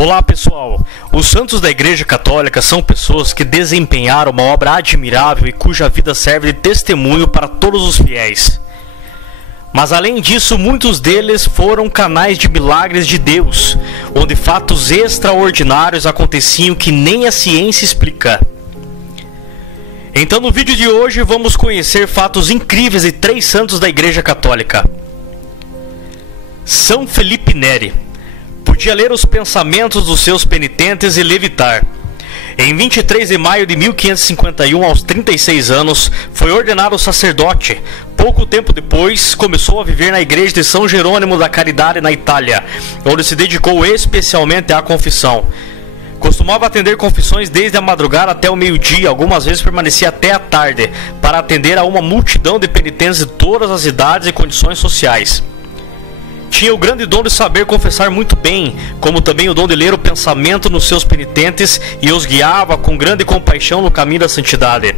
Olá pessoal, os santos da Igreja Católica são pessoas que desempenharam uma obra admirável e cuja vida serve de testemunho para todos os fiéis. Mas além disso, muitos deles foram canais de milagres de Deus, onde fatos extraordinários aconteciam que nem a ciência explica. Então no vídeo de hoje vamos conhecer fatos incríveis de 3 santos da Igreja Católica. São Felipe Neri podia ler os pensamentos dos seus penitentes e levitar. Em 23 de maio de 1551, aos 36 anos, foi ordenado sacerdote. Pouco tempo depois, começou a viver na igreja de São Jerônimo da Caridade, na Itália, onde se dedicou especialmente à confissão. Costumava atender confissões desde a madrugada até o meio-dia, algumas vezes permanecia até a tarde, para atender a uma multidão de penitentes de todas as idades e condições sociais. Tinha o grande dom de saber confessar muito bem, como também o dom de ler o pensamento nos seus penitentes e os guiava com grande compaixão no caminho da santidade.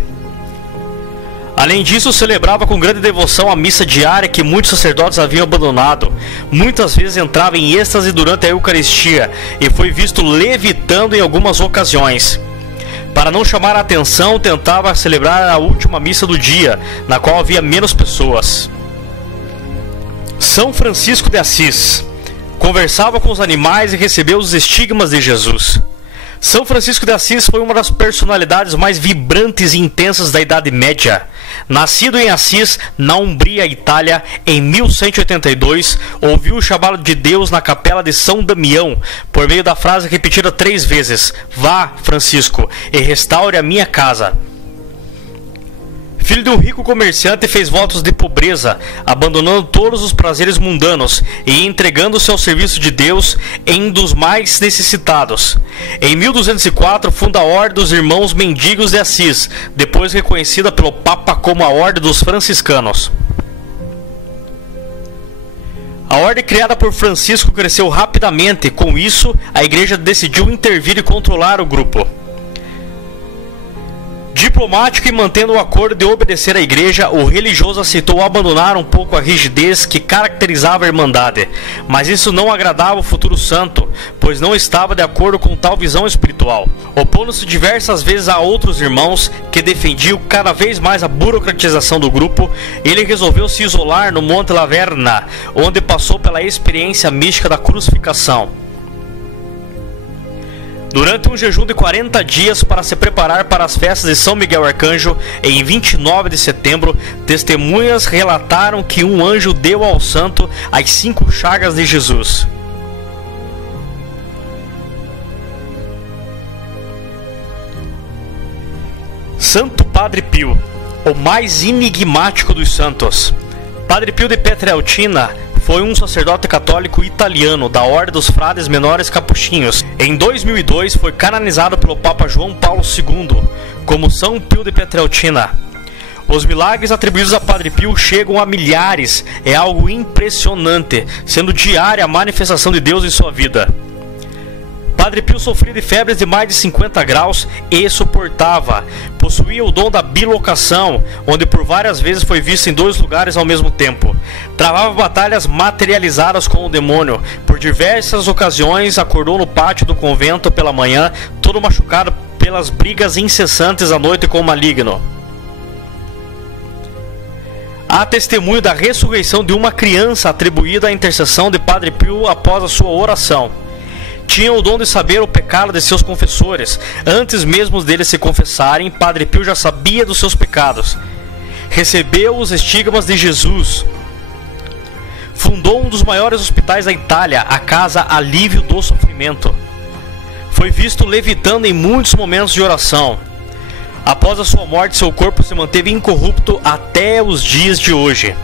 Além disso, celebrava com grande devoção a missa diária que muitos sacerdotes haviam abandonado. Muitas vezes entrava em êxtase durante a Eucaristia e foi visto levitando em algumas ocasiões. Para não chamar a atenção, tentava celebrar a última missa do dia, na qual havia menos pessoas. São Francisco de Assis conversava com os animais e recebeu os estigmas de Jesus. São Francisco de Assis foi uma das personalidades mais vibrantes e intensas da Idade Média. Nascido em Assis, na Umbria, Itália, em 1182, ouviu o chamado de Deus na capela de São Damião, por meio da frase repetida 3 vezes: "Vá, Francisco, e restaure a minha casa". Filho de um rico comerciante, fez votos de pobreza, abandonando todos os prazeres mundanos e entregando-se ao serviço de Deus em dos mais necessitados. Em 1204, funda a Ordem dos Irmãos Mendigos de Assis, depois reconhecida pelo Papa como a Ordem dos Franciscanos. A ordem criada por Francisco cresceu rapidamente, com isso, a Igreja decidiu intervir e controlar o grupo. Diplomático e mantendo o acordo de obedecer à igreja, o religioso aceitou abandonar um pouco a rigidez que caracterizava a Irmandade, mas isso não agradava o futuro santo, pois não estava de acordo com tal visão espiritual. Opondo-se diversas vezes a outros irmãos que defendiam cada vez mais a burocratização do grupo, ele resolveu se isolar no Monte Laverna, onde passou pela experiência mística da crucificação. Durante um jejum de 40 dias para se preparar para as festas de São Miguel Arcanjo, em 29 de setembro, testemunhas relataram que um anjo deu ao santo as 5 chagas de Jesus. Santo Padre Pio, o mais enigmático dos santos. Padre Pio de Pietrelcina foi um sacerdote católico italiano da Ordem dos Frades Menores Capuchinhos. Em 2002 foi canonizado pelo Papa João Paulo II como São Pio de Pietrelcina. Os milagres atribuídos a Padre Pio chegam a milhares, é algo impressionante, sendo diária a manifestação de Deus em sua vida. Padre Pio sofria de febres de mais de 50 graus e suportava. Possuía o dom da bilocação, onde por várias vezes foi visto em 2 lugares ao mesmo tempo. Travava batalhas materializadas com o demônio. Por diversas ocasiões acordou no pátio do convento pela manhã, todo machucado pelas brigas incessantes à noite com o maligno. Há testemunho da ressurreição de uma criança atribuída à intercessão de Padre Pio após a sua oração. Tinha o dom de saber o pecado de seus confessores. Antes mesmo deles se confessarem, Padre Pio já sabia dos seus pecados. Recebeu os estigmas de Jesus. Fundou um dos maiores hospitais da Itália, a Casa Alívio do Sofrimento. Foi visto levitando em muitos momentos de oração. Após a sua morte, seu corpo se manteve incorrupto até os dias de hoje.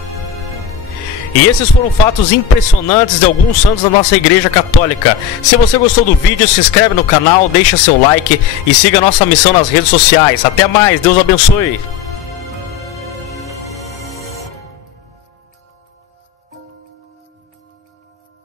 E esses foram fatos impressionantes de alguns santos da nossa Igreja Católica. Se você gostou do vídeo, se inscreve no canal, deixa seu like e siga a nossa missão nas redes sociais. Até mais, Deus abençoe!